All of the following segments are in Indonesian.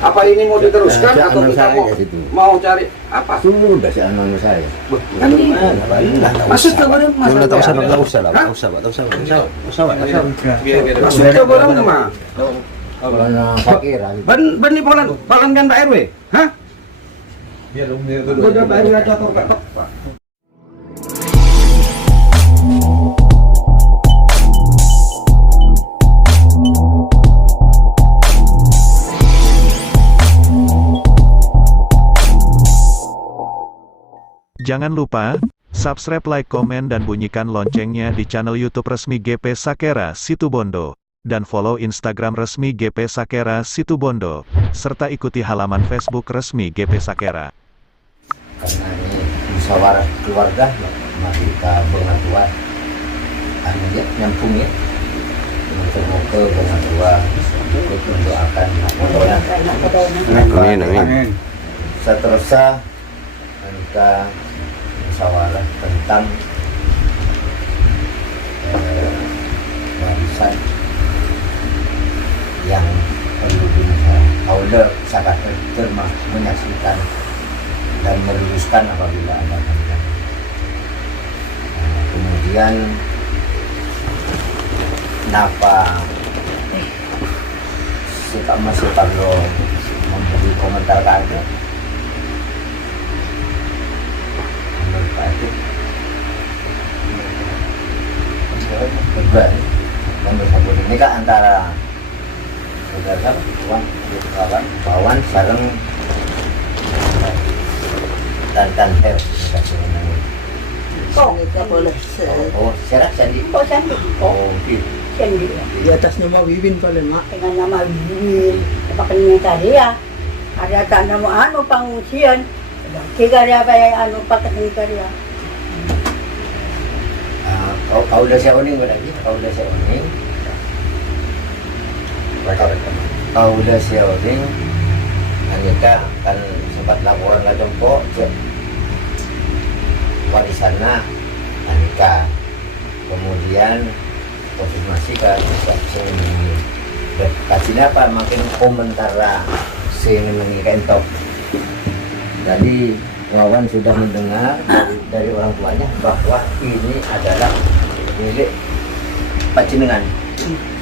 Apa ini mau diteruskan atau kita mau cari apa? Sudah si anu saya. Kan ini masuk ke barang mas. Enggak usah lah, enggak usah. Masuk ke barang mah. Karena fakir. Ben ini balan kan Pak RW? Hah? Udah Pak RW ada apa Pak? Jangan lupa, subscribe, like, komen dan bunyikan loncengnya di channel YouTube resmi GP Sakera Situbondo. Dan follow Instagram resmi GP Sakera Situbondo. Serta ikuti halaman Facebook resmi GP Sakera. Karena ini musyawarah keluarga, mari kita bernatua. Anu ya, nyampung ya. Semoga bernatua ikut mendoakan motonya. Amin. Seterusnya kita musyawarah tentang warisan yang perlu diaula sangat cermat menyaksikan dan meluruskan apabila ada kendala. Kemudian kenapa sikap Mas Suparno memberi komentar kaget? Menurut Pak itu berbeda. Dan ini kan antara saudara kawan sareng dan her. Kok kita boleh Oh, serak sandi. kok sandi Oh, gitu. sandi Di atas nama Wiwin paling mak. dengan nama Wiwin pakai tadi ya ada tak nama anu pengungsian tiga dia apa yang anu pakai karya Kau udah siap uning berarti? Kau udah siap uning? Kau udah siap uning? Aneka kan sempat laporan ke Jompo cek warisannya Aneka, kemudian konfirmasi ke saksi ini. Kasihnya apa? Makin komentar lah sini mengikentok. Jadi Wawan sudah mendengar dari orang tuanya bahwa ini adalah milik Pak Jenengan.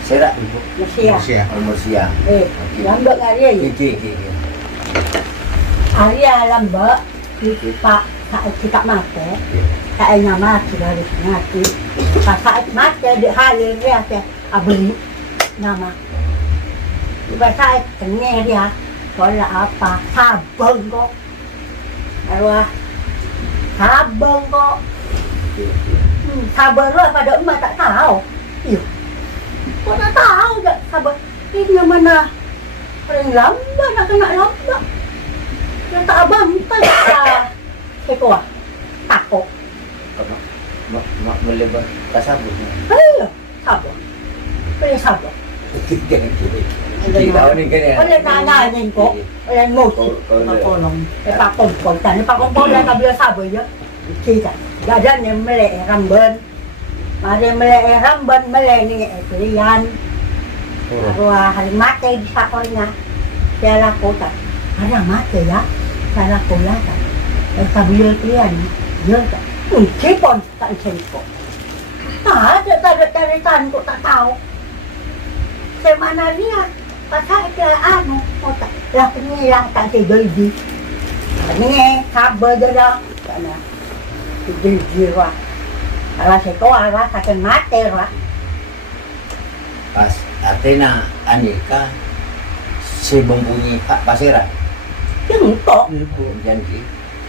Serak Mesia Mursia. lambak karya Gigi. Arya lambak Pak kita mati tak nama sudah mati saat mati di hari dia abeli nama saat tengah dia soalnya apa sabeng kok arwah sabeng kok sabeng lo pada emak tak tahu iya kok tak tahu tak sabeng ini yang mana paling lambat nak kena lambat yang tak abang tak kekuat takut Melebar kasabut. ayo sabeng paling sabeng Tidak tahu nih kan ya. oleh nanyain kok oleh musik pakolong pakongkol tadi pakongkol yang kabel sabeng ya kita dadan yang melek ramben mari melek ramben melek ni pilihan arwah hari mati di sakolnya saya kota ada mati ya saya kota kabel pilihan ya tak cepon tak cepon tak ada tarikan kok tak tahu semana dia pasal ke anu otak lah ni lah tak jadi ni kabel dia dah kana jadi wah kalau sekolah lah takkan mati lah Pas Athena Anika si mempunyai Pak Pasera. jengkok Janji.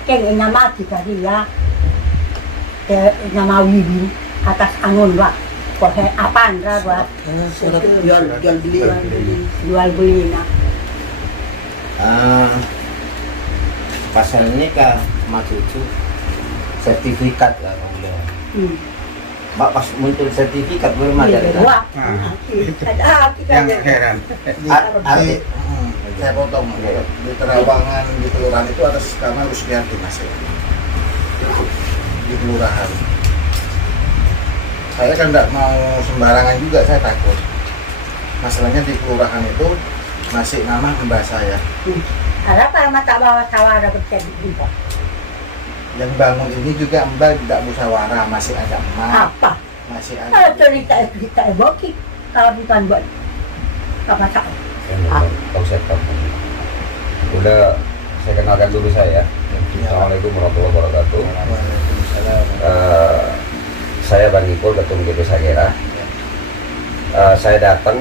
keng nama kita dia ke nama Wiwin atas angun lah kok apaan lah wah Surat jual beli. jual beli nah Pasal ini kah maksud itu sertifikat lah kalau bilang. Mak pas muncul sertifikat bermata kan? wah ada kita Yang heran. Saya potong di terawangan di kelurahan itu atas nama Rusdianti Mas di kelurahan. Saya kan tidak mau sembarangan juga, saya takut. Masalahnya di kelurahan itu masih nama mbak saya. Ada apa mata bawa sawara bercanda gitu? Yang bangun ini juga mbak tidak musyawarah, masih ada emak, Apa? masih Kalau ada. cerita boki, kalau bukan buat apa tak? Tahu saya tahu. Udah saya kenalkan dulu saya. Assalamualaikum warahmatullahi wabarakatuh. Waalaikumsalam. Saya Bang Ipul, Ketum GP Sakera. Saya datang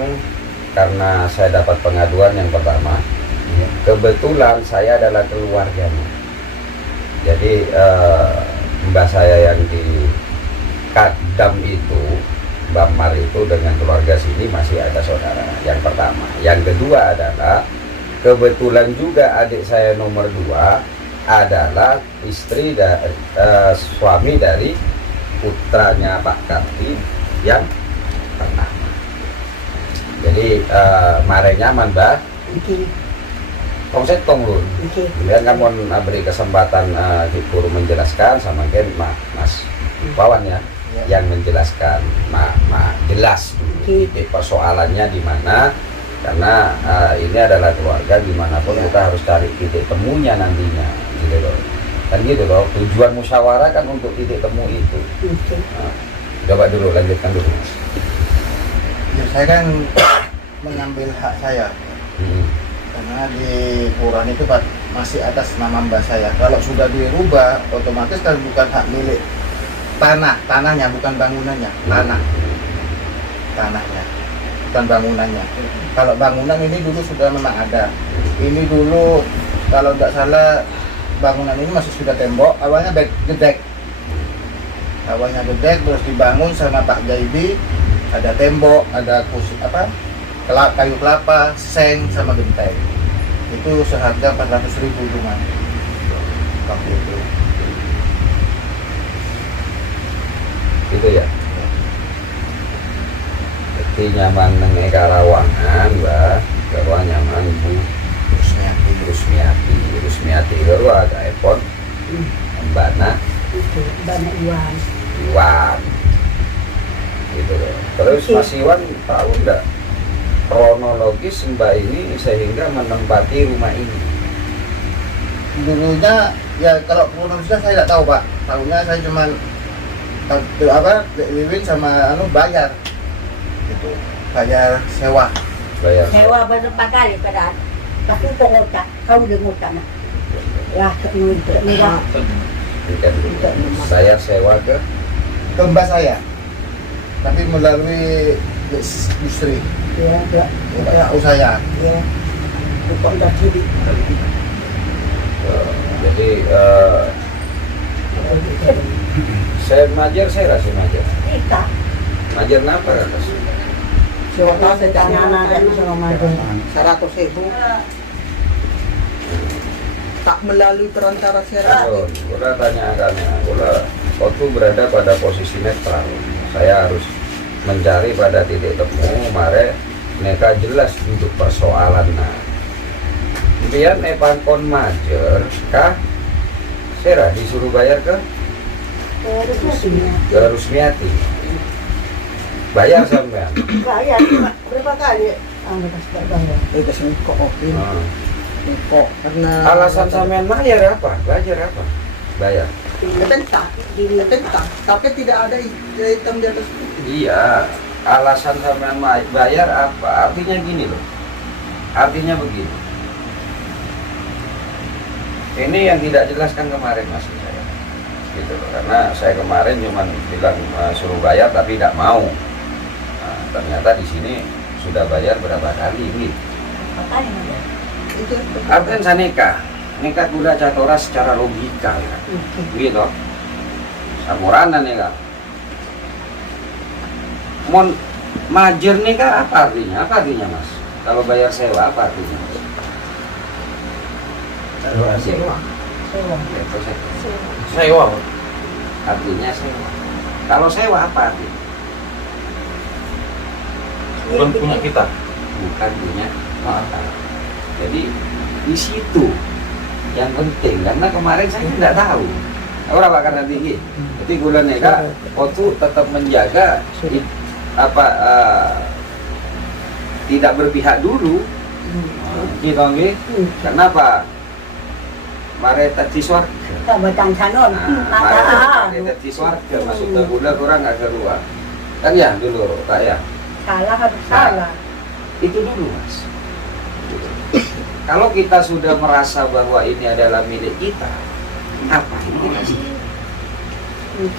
karena saya dapat pengaduan yang pertama. Kebetulan saya adalah keluarganya. Jadi mbak saya yang di Kadam itu, Mbak Mar itu dengan keluarga sini masih ada saudara. Yang pertama. Yang kedua adalah kebetulan juga adik saya nomor 2 adalah istri dari suami dari putranya Pak Karti yang pertama. Jadi mare nyaman Mbak. Tong setong lun. Kemudian kamu beri kesempatan Guru menjelaskan sama Mas Wawan ya, yang menjelaskan jelas titik persoalannya di mana, karena ini adalah keluarga, dimanapun kita harus cari titik temunya nantinya gitu loh. Kan gitu loh, tujuan musyawarah kan untuk titik temu itu. Nah, coba dulu lanjutkan dulu. Ya, saya kan mengambil hak saya. Karena di kelurahan itu Pak masih atas nama mbak saya. Kalau sudah dirubah, otomatis kan bukan hak milik tanahnya, bukan bangunannya, tanahnya, bukan bangunannya. Kalau bangunan ini dulu sudah memang ada. Ini dulu kalau tidak salah bangunan ini masih sudah tembok. Awalnya gedek, terus dibangun sama Pak Jaibi. Ada tembok, ada kursi kayu kelapa, seng sama genteng. Itu seharga 400.000 rumah waktu itu. Gitu ya. Jadi nyaman neng Karawangan Mbak, Karawang nyaman Bu Rusmiati itu agak epon Mbana Iwan gitu loh. Terus Mas Iwan tahu enggak kronologis Mbak ini sehingga menempati rumah ini? Dulunya ya kalau kronologisnya saya tidak tahu Pak. Tahunya saya cuma living sama bayar gitu, bayar sewa. Sewa berapa kali pada tapi pengocak, kau udah ngocak nak. Ya, murah. Saya sewa ke Mbak saya, tapi melalui istri. Ya, Mbak saya. ya. Bukan dah jadi. jadi saya majer, saya rasa majer. Kita. Majer apa kan? Sewa tahu saya tanya Anak dan sama maju. 100.000 tak melalui perantara saya. Udah tanyakannya, waktu berada pada posisi netral. Saya harus mencari pada titik temu, mare mereka jelas duduk persoalan. Nah, kemudian pangkon majer kah? Sera disuruh bayar ke Rusmiati. Bayar sampean. Bayar berapa kali? Anda kasih bayar. Kasih kok kok karena Alasan sampean bayar apa? Bayar apa? Bayar. tentang, tapi tidak ada hitam di atas putih. Iya, alasan sampean bayar apa? Artinya gini loh. Artinya begini. Ini yang tidak jelaskan kemarin Mas saya. Gitu loh. Karena saya kemarin cuma bilang suruh bayar tapi tidak mau. Nah, ternyata di sini sudah bayar berapa kali ini? Artinya saneka, nekat budak catora secara logika ya. Gitu. Samuranan ya kan. Mon majer nih kak apa artinya? Apa artinya Mas? Kalau bayar sewa apa artinya? Sewa. Artinya sewa. Kalau sewa apa artinya? Bukan punya kita. Bukan punya kita. Jadi di situ yang penting, karena kemarin saya tidak tahu. Orang bakar tinggi. Jadi gula neka waktu tetap menjaga tidak berpihak dulu. Gitu nggih. Kenapa? Mare tadi swarga. Tak batang sanon. Mare tadi swarga maksudnya gula kurang nggak keluar. Kan ya dulu Kak ya. Salah harus salah. Itu dulu Mas. Kalau kita sudah merasa bahwa ini adalah milik kita, ngapain dikasih?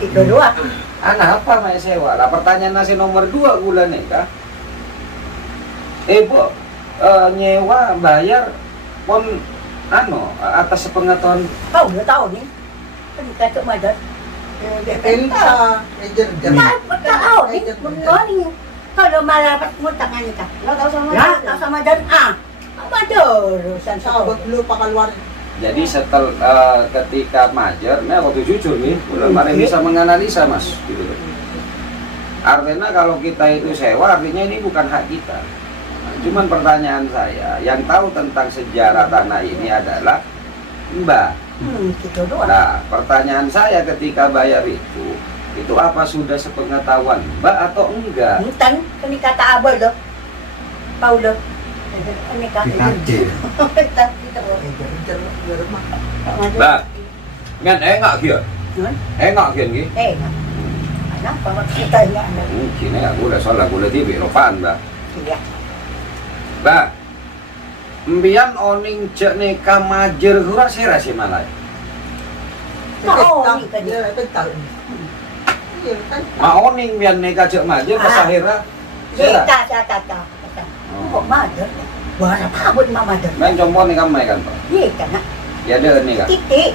Kedua. Anak apa main sewa? Lah pertanyaan nasi nomor 2 gula nih Kak. Bu, nyewa bayar pun atas sepengetahuan Kau udah tahu nih. Kan kata madat. Elsa, ejer Kenapa tahu nih? Benar nih. Kalau malah pas tangan ni kak. Lo tahu sama Ya, tak sama dan Madat urusan Sahabat sahabat. lu pakai luar. jadi setelah ketika majer, nah waktu jujur nih, udah mari bisa menganalisa Mas gitu loh. Artinya kalau kita itu sewa, artinya ini bukan hak kita. Nah, cuman pertanyaan saya, yang tahu tentang sejarah tanah ini adalah Mbak. Gitu doang. Nah, pertanyaan saya ketika bayar itu apa sudah sepengetahuan Mbak atau enggak? Hutan, kan kata abah dah. Kau dah. Ini kata. Kita Ejer di rumah. Mbak, kan enggak kia? Enggak kia nggih? Kenapa kita enggak ada? Mungkin ya, aku udah soal aku udah tibi ropan Mbak. Iya. Mbak, mbian oning cek neka majer hura sih malai. Oh, ini kan dia. Dia pental. Iya kan. Ma oning mbian neka cek majer pasahira. Sera. Kata. Kok mader? Barang apa mama mader? Main jomblo nih kamu kan Pak? Iya kan? Ya ada nih Kak. Titik.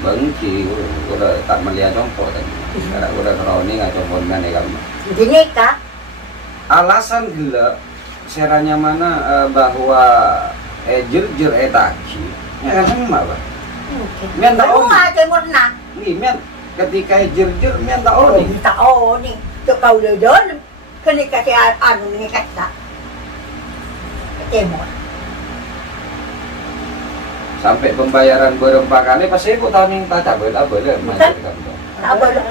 Bengki, udah tak melihat jompo kan. Karena udah kalau ini nggak jompo nih kamu. Jadi kak. Alasan gila seranya mana bahwa jer etaki ya kan sama Pak. Mian tak Tahu oni. aja murna. Nih mian ketika jer mian tak oni. Tak oni. Tuk kau dah don. Kena kasih anu ni kata. Temor. Sampai pembayaran berempat kali pasti aku tahu minta cabut apa deh majer kamu. Tak boleh.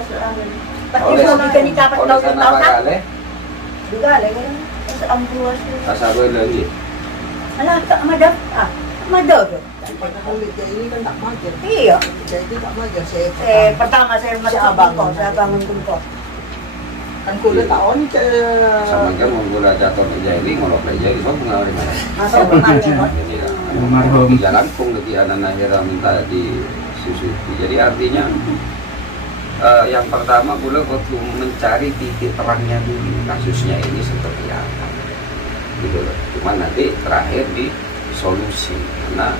Pasti Oleh mau bikin nikah pas oleh tahu sana tahu tak. kali Juga lagi. Seampuas. pasal lagi. Alah tak mader. Mader tu. Padahal dia ini kan tak majer. Iya. Jadi tak majer Pertama saya masuk abang, saya bangun kumpul. Kan kuda tak on ke. Sama kan mau gula jatuh aja ini ngolok aja ini kok pengaruh mana? Masuk kemarin kan. Jadi di jalan pun ketika anak akhirnya minta disusupi. Jadi artinya yang pertama gula waktu mencari titik terangnya dulu kasusnya ini seperti apa. Gitu loh. Cuma nanti terakhir di solusi karena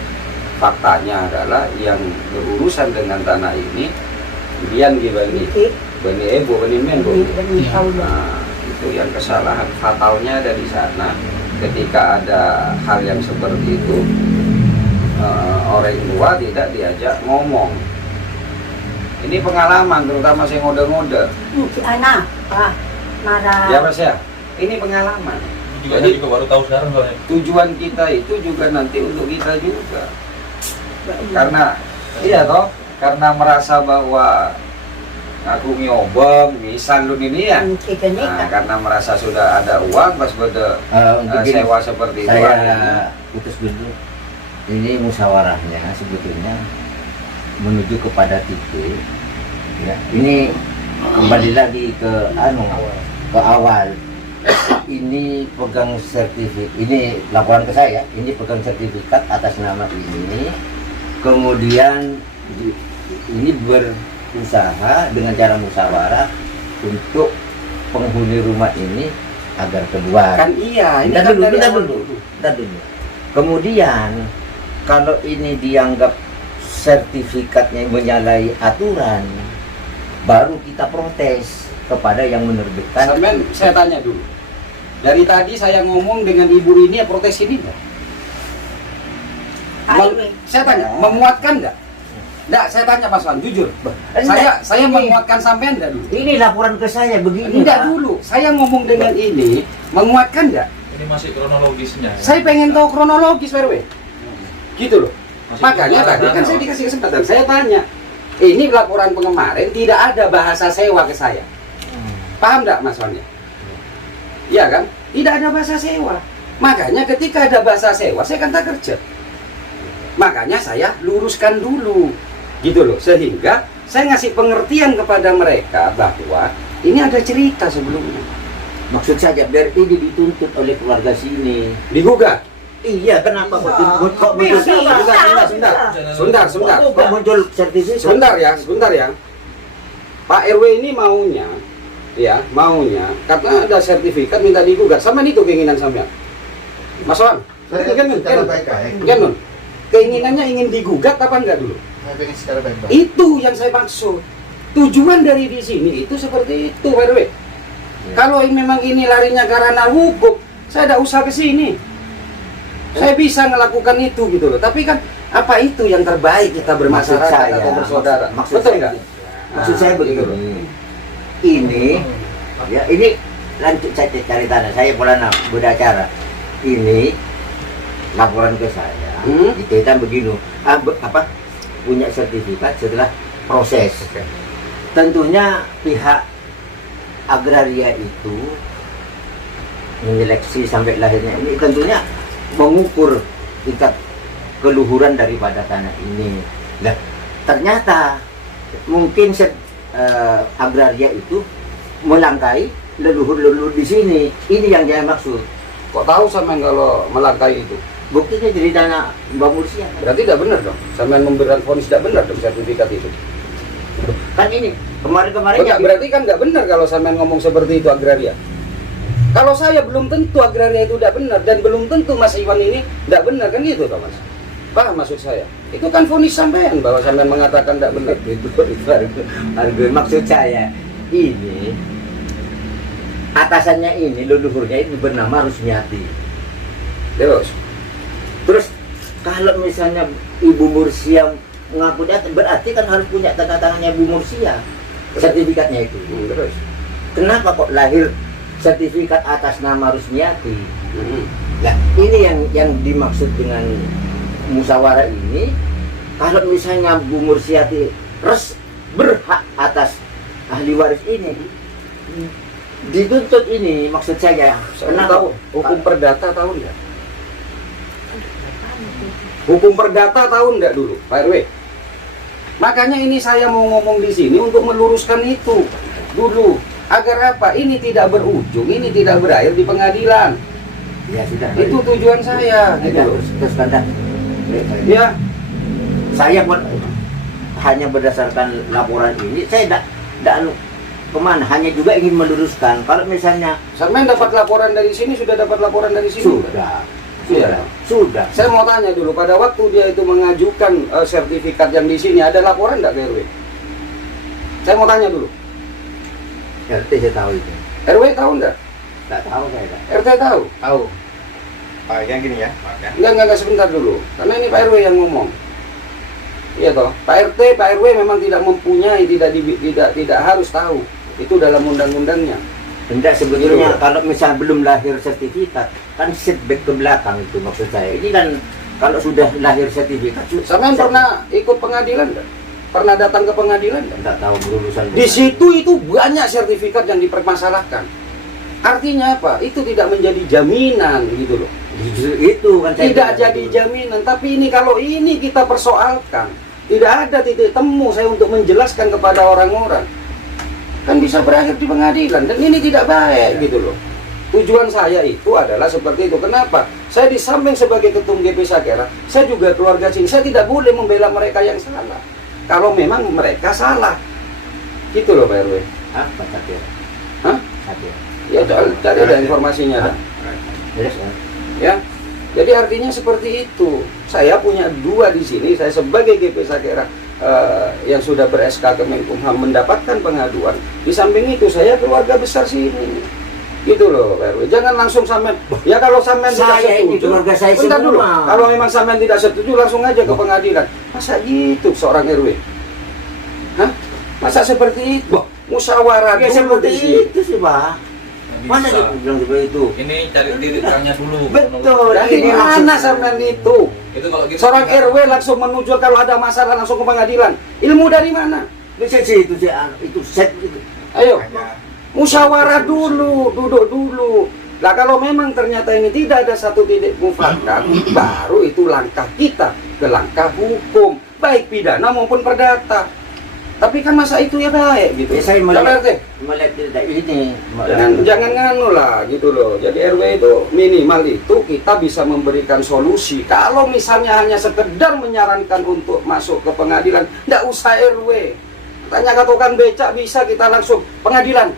faktanya adalah yang berurusan dengan tanah ini kemudian dibagi bani bani men nah, itu yang kesalahan fatalnya ada di sana ketika ada hal yang seperti itu orang tua tidak diajak ngomong. Ini pengalaman terutama saya ngode-ngode Si anak, marah. ya Mas ya, ini pengalaman. Juga Jadi- saya juga baru tahu sekarang soalnya. Tujuan kita itu juga nanti untuk kita juga karena iya toh karena merasa bahwa aku nyobong misal lu ini ya Kita nah, nikah. karena merasa sudah ada uang pas pada Untuk ini, sewa seperti itu saya akhirnya. putus dulu. Ini musyawarahnya sebetulnya menuju kepada titik ya. Ini kembali lagi ke awal. Ini pegang sertifikat, ini laporan ke saya, ini pegang sertifikat atas nama ini. Kemudian ini berusaha dengan cara musyawarah untuk penghuni rumah ini agar keluar. Kan iya ini Bentar kan dulu, dari bentar awal dulu. Bentar dulu. Kemudian kalau ini dianggap sertifikatnya menyalahi aturan, baru kita protes kepada yang menerbitkan. Sampean saya tanya dulu dari tadi saya ngomong dengan ibu ini ya protes ini enggak? Saya tanya memuatkan enggak? Enggak, saya tanya Mas Wan, jujur. Saya menguatkan sampean enggak dulu? Ini laporan ke saya begini. Enggak Pak. dulu. Saya ngomong dengan ini menguatkan enggak? Ini masih kronologisnya. Ya. Saya pengen tahu kronologis Pak RW. Gitu loh. Masih Makanya kronologis, tadi kan Pak. saya dikasih kesempatan. Saya tanya. Ini laporan kemarin tidak ada bahasa sewa ke saya. Paham enggak Mas Wan? Iya kan? Tidak ada bahasa sewa. Makanya ketika ada bahasa sewa, saya kan tak kerja. Makanya saya luruskan dulu, gitu loh. Sehingga saya ngasih pengertian kepada mereka bahwa ini ada cerita sebelumnya. Maksud saja biar ini dituntut oleh keluarga sini. Digugat. Iya, kenapa kok muncul Bisa, Sebentar. kok muncul sertifikat? Sebentar ya. Pak RW ini maunya karena ada sertifikat minta digugat. Sama itu keinginan sampean. Mas Wan, Secara baik-baik. Nun, keinginannya ingin digugat apa enggak dulu? Saya pengen secara baik-baik. Itu yang saya maksud. Tujuan dari di sini itu seperti itu, Pak RW. Kalau memang ini larinya karena hukum, saya tidak usah ke sini. Saya bisa melakukan itu gitu loh. Tapi kan apa itu yang terbaik kita bermasyarakat atau bersaudara? Betul nggak? Maksud saya gitu begini. loh. Ini lanjut saya cari tanah. Saya pernah beracara. Ini laporan ke saya. Dikaitan begini. Punya sertifikat setelah proses. Tentunya pihak agraria itu menyeleksi sampai lahirnya ini tentunya mengukur tingkat keluhuran daripada tanah ini. Nah, ternyata mungkin agraria itu melangkai leluhur-leluhur di sini. Ini yang saya maksud. Kok tahu sampean kalau melangkai itu? Buktinya jadi tanah Mbak Mursia. Berarti tidak benar dong. Sampean memberikan vonis tidak benar dong sertifikat itu. Kan ini kemarin-kemarin Enggak, berarti kan nggak benar kalau sampean ngomong seperti itu agraria. Kalau saya belum tentu agraria itu tidak benar dan belum tentu Mas Iwan ini tidak benar kan gitu toh Mas. Paham maksud saya? Itu kan vonis sampean bahwa sampean mengatakan tidak benar. Itu maksud saya ini atasannya ini leluhurnya itu bernama Rusmiati. Terus kalau misalnya Ibu Mursia mengaku data, berarti kan harus punya tanda tangannya Ibu Mursia sertifikatnya itu. Terus Kenapa kok lahir sertifikat atas nama Rusmiati? Nah, ini yang dimaksud dengan musyawarah ini. Kalau misalnya Bu Mursiati berhak atas ahli waris ini, dituntut ini, maksud saya. tahu hukum perdata tahu nggak? Hukum perdata tahu nggak dulu, Pak RW? Makanya ini saya mau ngomong di sini untuk meluruskan itu dulu. Agar apa? Ini tidak berujung, ini tidak berakhir di pengadilan. Ya sudah. Itu tujuan saya. Gitu. Terus kata, Ya, saya pun hanya berdasarkan laporan ini, saya tidak kemana, hanya juga ingin meluruskan. Kalau misalnya sampean dapat laporan dari sini, sudah dapat laporan dari sini? Sudah. Saya mau tanya dulu, pada waktu dia itu mengajukan sertifikat yang di sini, ada laporan nggak ke RW? Saya mau tanya dulu. RT saya tahu itu. RW tahu nggak? Tak tahu saya. RT tahu? Tahu. Pak, yang gini ya. Enggak, sebentar dulu. Karena ini Pak RW yang ngomong. Iya toh, Pak RT, Pak RW memang tidak mempunyai, tidak harus tahu. Itu dalam undang-undangnya. Enggak, sebetulnya kalau misalnya belum lahir sertifikat, kan setback ke belakang itu maksud saya. Ini kan kalau sudah lahir sertifikat. Sampean pernah ikut pengadilan nggak? Pernah datang ke pengadilan nggak? Enggak tahu berurusan. Di situ itu banyak sertifikat yang dipermasalahkan. Artinya apa? Itu tidak menjadi jaminan gitu loh. Itu kan saya Tidak bilang jadi itu. jaminan. Tapi ini kalau ini kita persoalkan, tidak ada titik temu saya untuk menjelaskan kepada orang-orang. Kan bisa berakhir di pengadilan dan ini tidak baik gitu loh. Tujuan saya itu adalah seperti itu. Kenapa? Saya di samping sebagai ketum GP Sakera, saya juga keluarga sini. Saya tidak boleh membela mereka yang salah. Kalau memang mereka salah, gitu loh Pak RW. Apa Sakera? Hah? Sakera. Ya cari ada informasinya dah. Terus Ya, jadi artinya seperti itu. Saya punya dua di sini. Saya sebagai GP Sakera yang sudah ber-SK Kemenkumham mendapatkan pengaduan. Di samping itu saya keluarga besar sini. Gitu loh, Pak RW. Jangan langsung sampean. Ya kalau sampean tidak Saya ini setuju, keluarga saya bentar semua. dulu. Kalau memang sampean tidak setuju langsung aja ke pengadilan. Masa gitu seorang RW? Hah? Masa seperti itu? Musyawarah ya dulu seperti di sini. itu sih Pak. Mana dia bilang seperti itu? Ini cari titik terangnya dulu. Betul. Dari Ini mana maksudnya. sampean itu? Itu kalau gitu. Seorang RW langsung menuju kalau ada masalah langsung ke pengadilan. Ilmu dari mana? Bisa sih itu set itu. Ayo, musyawarah dulu, duduk dulu. Nah kalau memang ternyata ini tidak ada satu titik mufakat, baru itu langkah kita ke langkah hukum, baik pidana maupun perdata. Tapi kan masa itu ya baik gitu. Ya, saya Pak RT, melihat tidak ini. jangan nganu lah gitu loh. Jadi RW itu minimal itu kita bisa memberikan solusi. Kalau misalnya hanya sekedar menyarankan untuk masuk ke pengadilan, tidak usah RW. Tanya ke tukang becak bisa kita langsung pengadilan.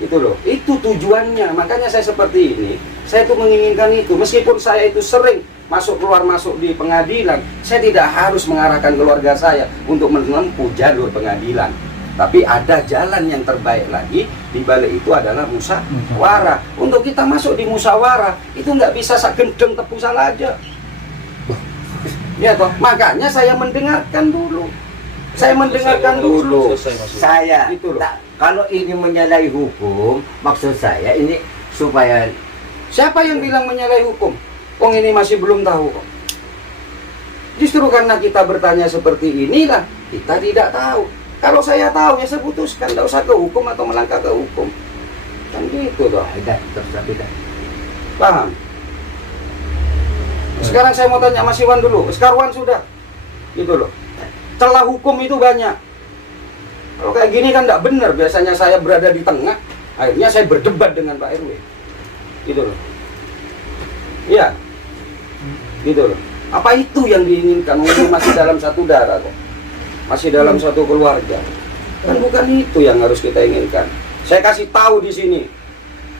Gitu loh. Itu tujuannya. Makanya saya seperti ini. Saya tuh menginginkan itu. Meskipun saya itu sering masuk keluar masuk di pengadilan, saya tidak harus mengarahkan keluarga saya untuk menempuh jalur pengadilan. Tapi ada jalan yang terbaik lagi, di balik itu adalah musyawarah. Untuk kita masuk di musyawarah itu nggak bisa gendeng tepu salah aja. Ya toh, makanya saya mendengarkan dulu. Saya mendengarkan dulu. Saya Gitu loh. kalau ini menyalahi hukum, maksud saya ini supaya Siapa yang bilang menyalahi hukum? Wong ini masih belum tahu kok. Justru karena kita bertanya seperti inilah, kita tidak tahu. Kalau saya tahu ya saya putuskan, tidak usah ke hukum atau melangkah ke hukum. Kan gitu loh. tidak. Paham? Sekarang saya mau tanya Mas Iwan dulu. Sekarwan sudah. Gitu loh. Celah hukum itu banyak. Kalau kayak gini kan tidak benar. Biasanya saya berada di tengah, akhirnya saya berdebat dengan Pak RW. Gitu loh. Iya. Gitu loh. Apa itu yang diinginkan? Mungkin masih dalam satu darah kok. Masih dalam satu keluarga. Kan bukan itu yang harus kita inginkan. Saya kasih tahu di sini.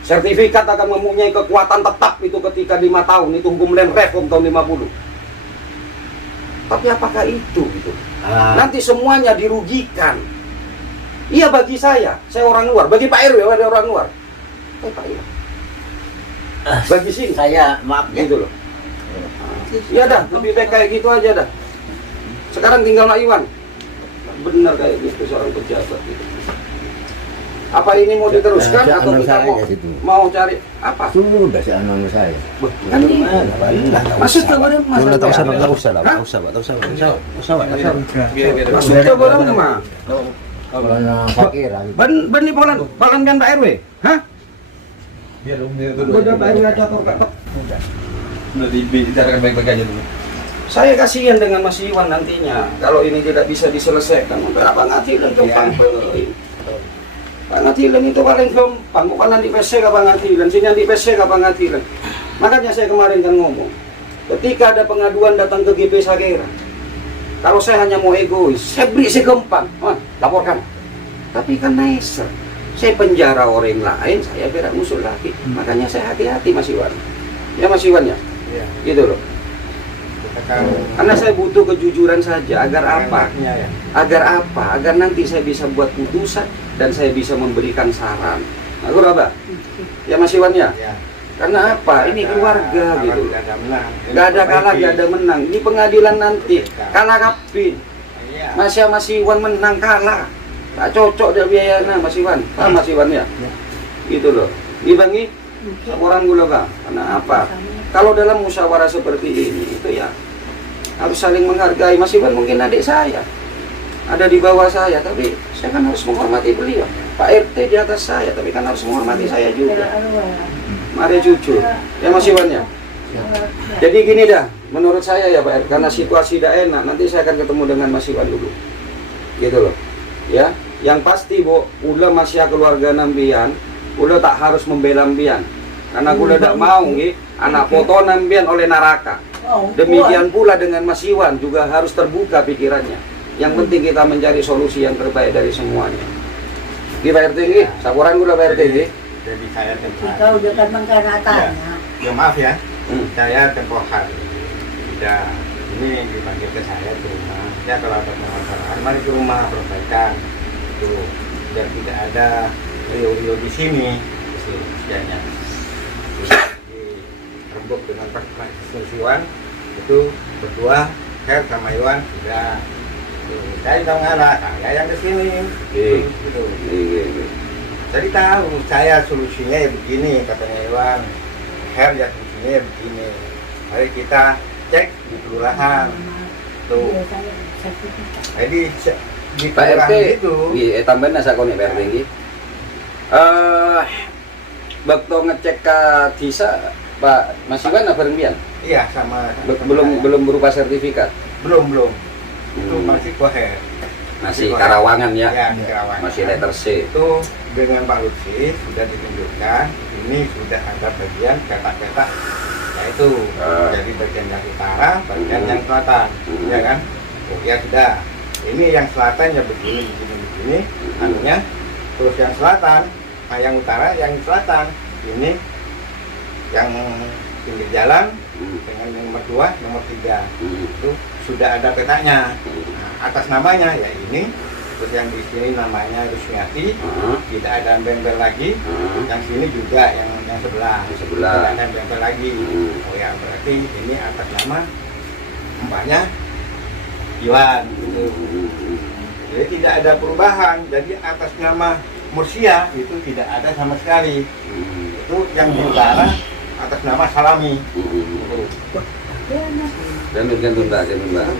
Sertifikat akan mempunyai kekuatan tetap itu ketika 5 tahun. Itu hukum land reform tahun 50. Tapi apakah itu gitu? Nanti semuanya dirugikan. Iya bagi saya orang luar. Bagi Pak RW ada orang luar. Pak RW. Bagi sini Saya maaf ya. gitu loh. Iya dah, lebih baik kayak gitu aja dah. Sekarang tinggal Mak Iwan. Benar kayak gitu seorang pejabat gitu. Apa ini mau diteruskan Saya atau kita saya situ. mau cari apa? Sudah saya anu saya. Kan ini masuk ke barang mas. Tak usah, tak usah lah, Hah? tak usah, tak usah, tak usah, tak usah, tak usah. Masuk ke barang mah. Karena fakiran. Ben ni palan kan Pak RW? Hah? Biar dong, Udah Pak RW ada atau enggak? Udah dibicarakan baik-baik aja dulu. Saya kasihan dengan Mas Iwan nantinya kalau ini tidak bisa diselesaikan. Untuk apa ngatilan gampang beuing. Pengadilan itu paling gampang. Bukan nanti PC ke pengadilan, sini nanti PC ke pengadilan. Makanya saya kemarin kan ngomong, ketika ada pengaduan datang ke GP Sakera, kalau saya hanya mau egois, saya beri segampang, laporkan. Tapi kan nicer. Saya penjara orang lain, saya berak musuh lagi. Makanya saya hati-hati Mas Iwan. Ya Mas Iwan ya? Iya. Gitu loh. Karena saya butuh kejujuran saja. Agar apa? Ya. Agar apa? Agar nanti saya bisa buat putusan dan saya bisa memberikan saran. Nah, apa? Ya Mas Iwan ya? Ya. Karena apa? Ini keluarga gitu. Tidak ada menang. Gak ada kalah, gak ada menang. Ini pengadilan nanti. Kalah kapin. Iya. Mas Iwan menang kalah. Tak cocok dia biayanya Mas Iwan. Paham Mas Iwan ya? Gitu loh. Ini Bang ini orang gula Bang. Karena apa? Kalau dalam musyawarah seperti ini itu ya harus saling menghargai. Mas Iwan mungkin adik saya, ada di bawah saya, tapi saya kan harus menghormati beliau. Pak RT di atas saya, tapi kan harus menghormati saya juga. Mari jujur, ya Mas Iwan ya. Jadi gini dah, menurut saya ya Pak RT, karena situasi tidak enak, nanti saya akan ketemu dengan Mas Iwan dulu, gitu loh. Ya, yang pasti Bu, udah masih keluarga nambian, udah tak harus membela nambian, karena udah tidak mau, anak foto nambian oleh naraka. Demikian pula dengan Mas Iwan juga harus terbuka pikirannya. Yang penting kita mencari solusi yang terbaik dari semuanya. Di Pak RT ini, sakuran gula Pak RT ini. Jadi saya tempoh Kau jangan mengkaratanya. Ya maaf ya, saya tempoh hari. Ya, ini dipanggil ke saya ke rumah. Ya kalau ada permasalahan, mari ke rumah perbaikan. Itu biar tidak ada rio-rio di sini. Istilahnya. Rembuk dengan Pak Iwan itu berdua, Her sama Iwan sudah. Saya tahu ngarah, saya yang kesini. Gitu. Jadi tahu saya solusinya ya begini katanya Iwan. Her ya solusinya ya begini. Mari kita cek di kelurahan. Tuh. Jadi di Pak RT kelurahan itu tambahin nasa konek Pak RT ini. waktu ngecek ke Disa Pak Mas Iwan apa rembian? Iya, sama. Belum berupa sertifikat. Belum. Itu Hmm. masih koher. Masih Karawangan ya. Ya, di Karawangan. Masih letter C. Itu dengan Pak Lutfi sudah ditunjukkan ini sudah ada bagian petak-petak, yaitu jadi bagian yang utara, bagian yang selatan, ya kan? Oh, ya sudah. Ini yang selatan ya begini, anunya. Terus yang selatan, yang utara, yang selatan. Ini yang pinggir jalan dengan yang nomor 2, nomor 3 itu sudah ada petanya. Nah, atas namanya ya ini, terus yang di sini namanya Rusmiati, tidak ada embel lagi. Yang sini juga yang sebelah, tidak ada embel lagi. Oh ya, berarti ini atas nama mbaknya Iwan gitu. Jadi tidak ada perubahan. Jadi atas nama Mursia itu tidak ada sama sekali. Itu yang di utara atas nama Salami.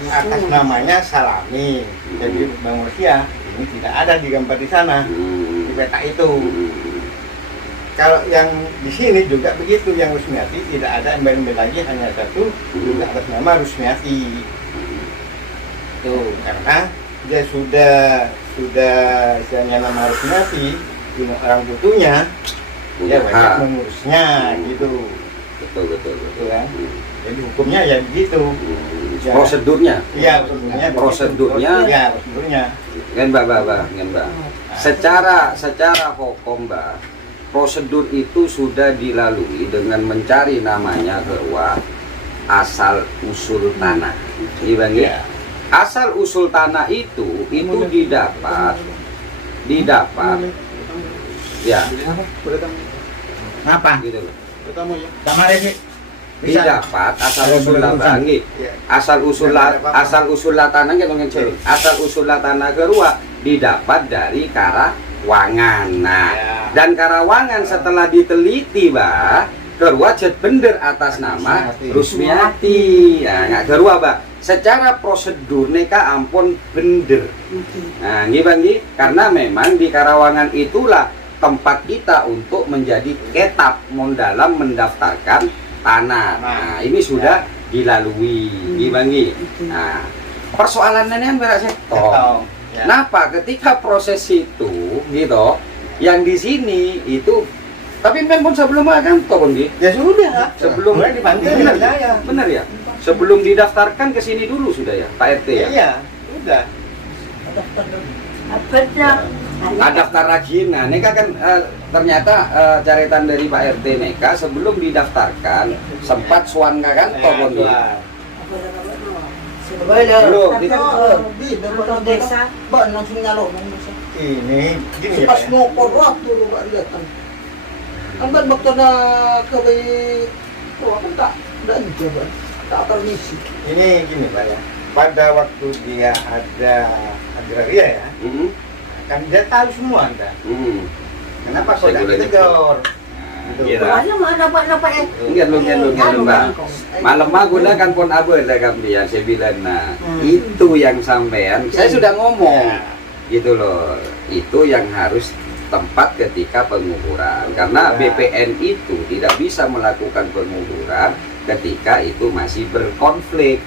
Atas namanya Salami. Jadi Bang Mursia ini tidak ada di gambar di sana, di peta itu. Kalau yang di sini juga begitu, yang Rusmiati tidak ada embel-embel lagi, hanya satu juga atas nama Rusmiati. Tuh, karena dia sudah istilahnya nama Rusmiati, ini orang butuhnya, dia banyak mengurusnya gitu. Betul. Kan? Jadi hukumnya ya begitu. Ya. Prosedurnya. Iya, prosedurnya. Iya, prosedurnya. Kan Mbak. Secara hukum Mbak, prosedur itu sudah dilalui dengan mencari namanya bahwa asal usul tanah. Iya, Ya. asal usul tanah itu didapat ya Apa? gitu loh. Kamar ini Didapat asal usul tanah asal usul tanah asal usul tanah kedua didapat dari Karawangan. Nah, dan Karawangan setelah diteliti bah kedua jet bener atas nama Rusmiati. Nah, nggak kedua bah secara prosedur neka ampun bener. Nah, nggih karena memang di Karawangan itulah tempat kita untuk menjadi ketap dalam mendaftarkan tanah. Nah, ini sudah dilalui, nggih. Nah, persoalannya berak sektor. Kenapa ketika proses itu gitu, yang di sini itu tapi memang sebelum kan toh nggih. ya sudah. Sebelum dipanggil saya. Benar ya? Sebelum didaftarkan ke sini dulu sudah ya, Pak RT ya? Iya, sudah. Daftar lagi. Nah, neka kan ternyata caritan dari Pak RT neka sebelum didaftarkan sempat suan kan toh nggih. Belum, Di desa, Mbak langsung nyalon. Ini gini ya. Pas Pak, ya. mau korot dulu Mbak datang. Ambil waktu na kawin, kan tak juga, tak permisi. Ini gini Pak ya. Pada waktu dia ada agraria ya, kan dia tahu semua Anda. Kenapa kok tidak ditegur? Gitu. Enggak lu Mbak. Malam mah gunakan pon abel lah kami yang sembilan. Nah, itu yang sampean. Saya sudah ngomong. Gitu loh. Itu yang harus tempat ketika pengukuran. Karena BPN itu tidak bisa melakukan pengukuran ketika itu masih berkonflik.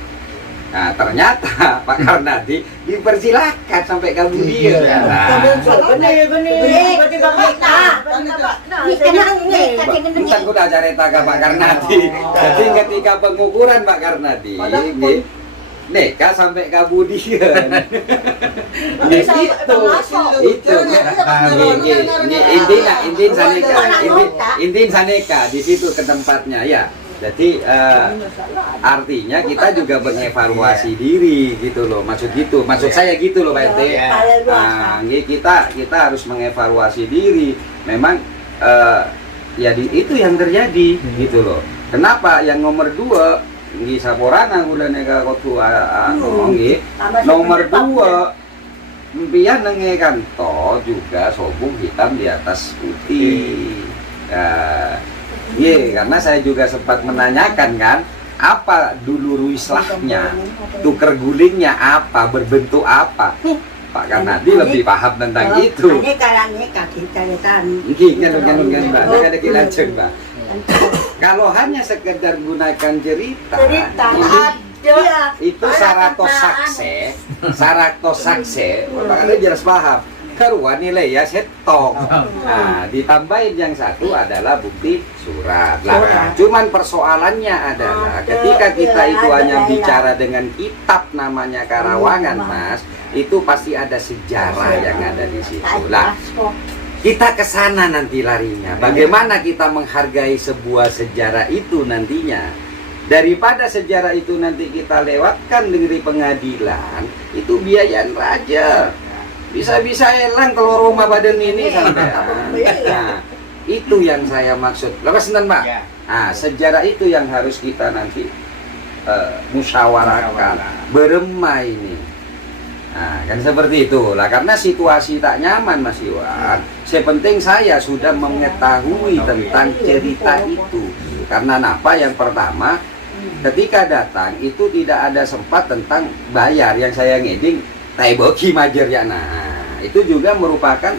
Nah, ternyata Pak Karnadi dipersilakan sampai kemudian. Bukan kuda cerita ke Pak Karnadi. Jadi ketika pengukuran Pak Karnadi, neka sampai kemudian. Intin saneka di situ ke tempatnya ya. Jadi artinya kita juga mengevaluasi diri gitu loh, maksud saya gitu loh Pak RT. Nah, kita harus mengevaluasi diri. Memang itu yang terjadi gitu loh. Kenapa yang nomor 2 nggih saporana gula nega kotu nggih nomor 2 mpian nengekan to juga sobung hitam di atas putih. Iya, karena saya juga sempat menanyakan kan, apa dulu ruislahnya, tuker gulingnya apa, berbentuk apa. Pak Karnadi lebih paham tentang itu. Ini karangnya kaki caritan. Ini kan Mbak, ada kilajeng Mbak. Kalau hanya sekedar gunakan cerita, Cerita ada. itu sarato sakse, makanya jelas paham. Keruan nilai ya setok. Nah, ditambahin yang satu adalah bukti surat. Nah, cuman persoalannya adalah ketika kita itu hanya bicara dengan kitab namanya Karawangan, Mas, itu pasti ada sejarah yang ada di situ. Lah, kita ke sana nanti larinya. Bagaimana kita menghargai sebuah sejarah itu nantinya? Daripada sejarah itu nanti kita lewatkan dari pengadilan, itu biayaan raja. Bisa-bisa elang kalau rumah badan ini sampai. Nah, itu yang saya maksud. Lepas nenten, Pak. Nah, sejarah itu yang harus kita nanti musyawarahkan, beremai ini. Nah, kan seperti itu lah, karena situasi tak nyaman Mas Iwan. Sepenting saya sudah mengetahui tentang cerita itu. Karena apa? Yang pertama, ketika datang itu tidak ada sempat tentang bayar yang saya ngeding Taiboki majer ya. Nah, itu juga merupakan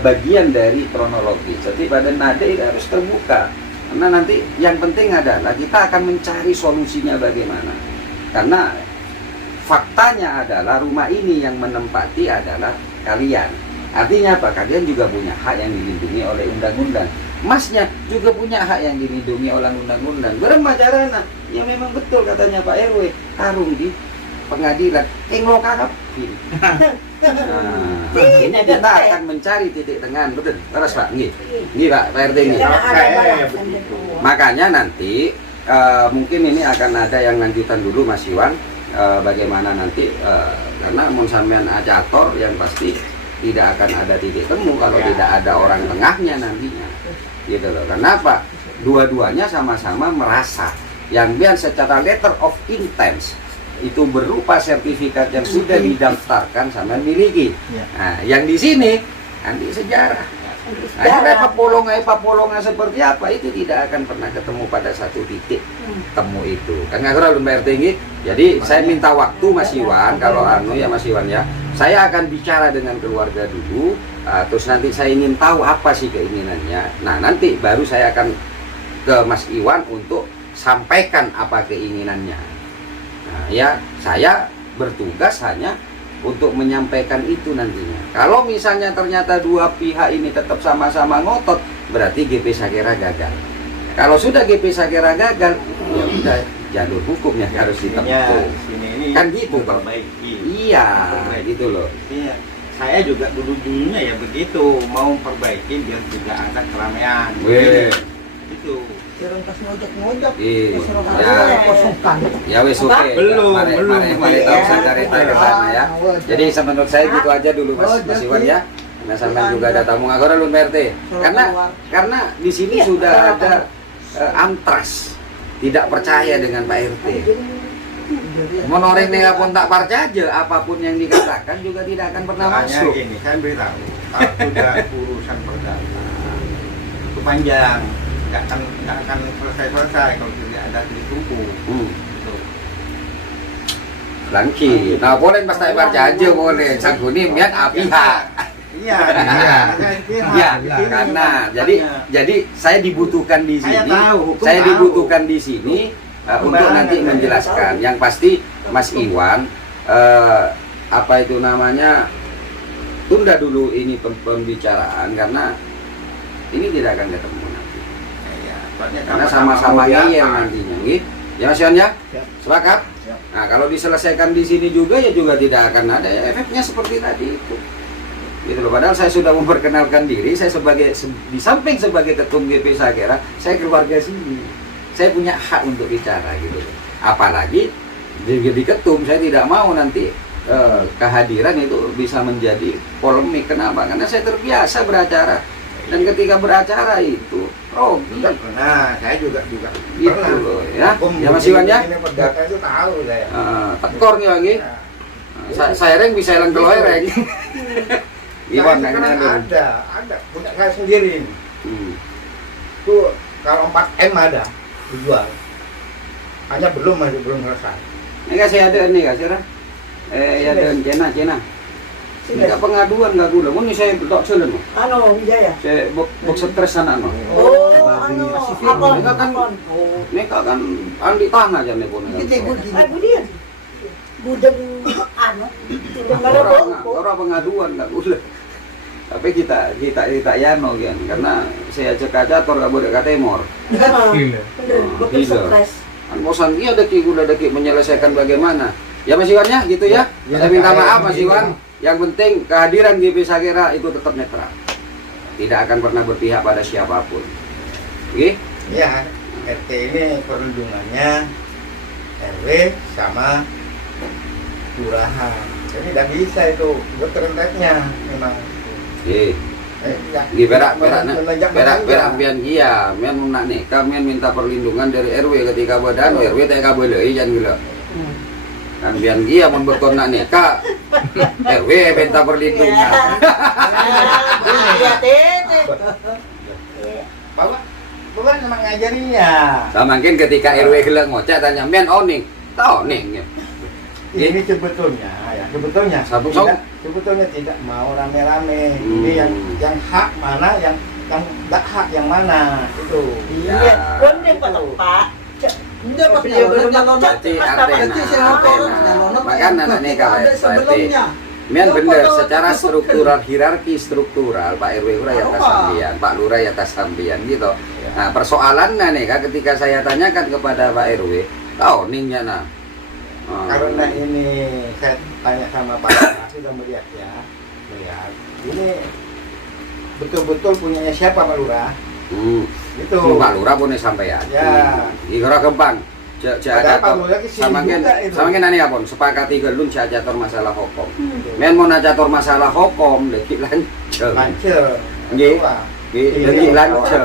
bagian dari kronologi. Jadi pada nada itu harus terbuka. Karena nanti yang penting adalah kita akan mencari solusinya bagaimana. Karena faktanya adalah rumah ini yang menempati adalah kalian. Artinya apa? Kalian juga punya hak yang dilindungi oleh undang-undang. Masnya juga punya hak yang dilindungi oleh undang-undang. Bermajarana, ya memang betul katanya Pak RW, tarung di pengadilan lo kakapin. Nah, ini kita akan mencari titik tengah, betul terus Pak. Nggih Pak RT ini. Makanya nanti mungkin ini akan ada yang lanjutan dulu Mas Iwan, bagaimana nanti karena mun sampean ajator yang pasti tidak akan ada titik temu kalau tidak ada orang tengahnya nantinya. Gitu loh. Kenapa? Dua-duanya sama-sama merasa yang biar secara letter of intent itu berupa sertifikat yang sudah didaftarkan sama miliki. Nah, yang di sini nanti sejarah. Nah, papolongan seperti apa itu tidak akan pernah ketemu pada satu titik temu itu. Kan nggak belum tinggi. Jadi saya minta waktu Mas Iwan, kalau ya Mas Iwan ya, saya akan bicara dengan keluarga dulu. Terus nanti saya ingin tahu apa sih keinginannya. Nah, nanti baru saya akan ke Mas Iwan untuk sampaikan apa keinginannya. Nah, ya saya bertugas hanya untuk menyampaikan itu nantinya. Kalau misalnya ternyata dua pihak ini tetap sama-sama ngotot, berarti GP Sakera gagal. Kalau sudah GP Sakera gagal, ya udah jalur hukumnya harus ditempuh. Kan gitu Pak. Iya, gitu loh. Iya. Saya juga dulunya ya begitu, mau perbaiki biar juga angkat keramaian. Itu. Jarang kas ngojek-ngojek. Iya. Ya, kosukan. Ya wes oke. Belum. Mari tahu sandarita ke sana ya. Jadi menurut saya gitu aja dulu Mas Iwan ya. Nah, sampai juga ada tamu agora lu RT. Karena di sini sudah ada antras tidak percaya dengan Pak RT. Menoreng pun tak percaya, apapun yang dikatakan juga tidak akan pernah masuk. Gini, saya beritahu, kalau sudah urusan perdata itu panjang, nggak akan selesai kalau tidak ada di tubuh. Langki, nah boleh pas tak percaya boleh, sangguni miat apiha. Iya, karena jadi saya dibutuhkan di sini, saya dibutuhkan di sini. Untuk nanti menjelaskan. Yang pasti Mas Iwan apa itu namanya, tunda dulu ini pembicaraan karena ini tidak akan ketemu nanti. Karena sama-sama ngeyel nantinya, gitu. Ya Mas Iwan ya, sepakat. Nah kalau diselesaikan di sini juga ya juga tidak akan ada ya, efeknya seperti tadi itu. Gitu loh. Padahal saya sudah memperkenalkan diri, saya sebagai di samping sebagai ketum GP Sakera, saya keluarga sini. Saya punya hak untuk bicara gitu. Apalagi di ketum, saya tidak mau nanti kehadiran itu bisa menjadi polemik. Kenapa? Karena saya terbiasa beracara. Dan ketika beracara itu rogi. Nah, saya juga gitu pernah. Loh, ya. Ya Mas Iwan ya. Ini perdata itu tahu saya. Tekor nih lagi. Saya reng bisa hilang keluar reng. Iwan ada punya saya sendiri. Itu kalau 4M ada dijual, hanya masih belum selesai. Ini kasih ada ini kasih lah. Ya ada Cina. Tidak pengaduan nggak gula. Ini saya tak jalan. Ano, iya ya. Saya bok stres anak no. Oh, ano, akon, Mereka kan, akon. mereka kan andi tanah aja nih pun. Ay, budian. Budeng, ano, budeng malabo. Orang pengaduan nggak gula. Tapi kita yano kan, karena saya cek aja tor nggak boleh katemor. Bener, betul Gila. stres. Kan bosan dia deki gula deki menyelesaikan bagaimana. Ya Mas Iwannya gitu ya. Ya, Saya minta kayak maaf Mas gitu. Iwan. Yang penting kehadiran GP Sakera itu tetap netral. Tidak akan pernah berpihak pada siapapun. Oke? Ya, RT ini perlindungannya RW sama kelurahan. Jadi tidak bisa itu buat rentetnya memang. Oke. Di berak pian dia, mian nak nikah, mian minta perlindungan dari RW ketika badan RW tak kabelei jangan gila. Kan pian dia membeton nak nikah, RW minta perlindungan. Iya, tete. Bapak memang ngajarinya. Sama mungkin ketika RW gelek ngocek tanya mian oning, tak oning. Ini sebetulnya Satu tidak, sebetulnya tidak mau rame-rame. Ini yang hak mana, yang tidak hak yang mana itu. Iya, kuning Pak Pak. Dia pas nyalonan Berarti Berarti saya motor nyalonan Makanya anak nikah ada sebelumnya. Mian bener, secara struktural hierarki struktural Pak RW ura ya atas sambian, Pak Lurah ya atas sambian gitu. Nah persoalannya nih kan ketika saya tanyakan kepada Pak RW, tahu ningnya nah. Karena ini saya tanya sama Pak Lurah, sudah melihat ini betul-betul punyanya siapa Pak Lurah? Itu Pak Lurah pun sampean. Ya. Di Kora Kempang. Ada Pak Lurah ke sini juga itu. Sama nani apun sepakati gelun saya catur masalah hukum. Men mau catur masalah hukum dekik lancar. Lancer. Nggih. Iya, Dekik lancar.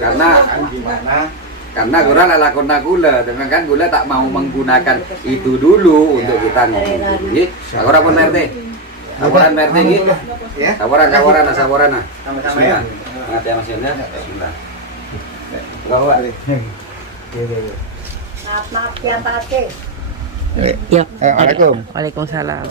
Karena gimana? Karena gula lalakon gula, dengan kan gula tak mau menggunakan itu dulu untuk kita ngomong. Nggih. Sakoran pun RT. Sakoran RT nggih. Ya. Sakoran. Sama-sama ya. Semangat ya Mas Yonnya. Bismillah. Enggak Maaf ya Pak. Waalaikumsalam. Waalaikumsalam.